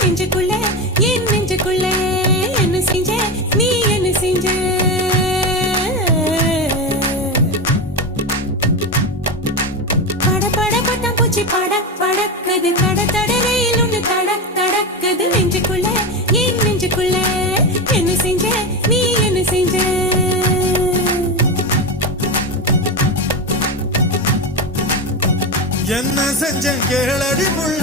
நெஞ்சுக்குள்ள என் நெஞ்சுக்குள்ள என்ன செஞ்ச நீ என்ன செஞ்ச பட பட பட்டம் பூச்சி படக் படக்குது தட தடவையில் ஒன்று தடக் தடக்குது நெஞ்சுக்குள்ள என் நெஞ்சுக்குள்ள என்ன செஞ்ச நீ என்ன செஞ்ச என்ன செஞ்ச கேளடி புள்ள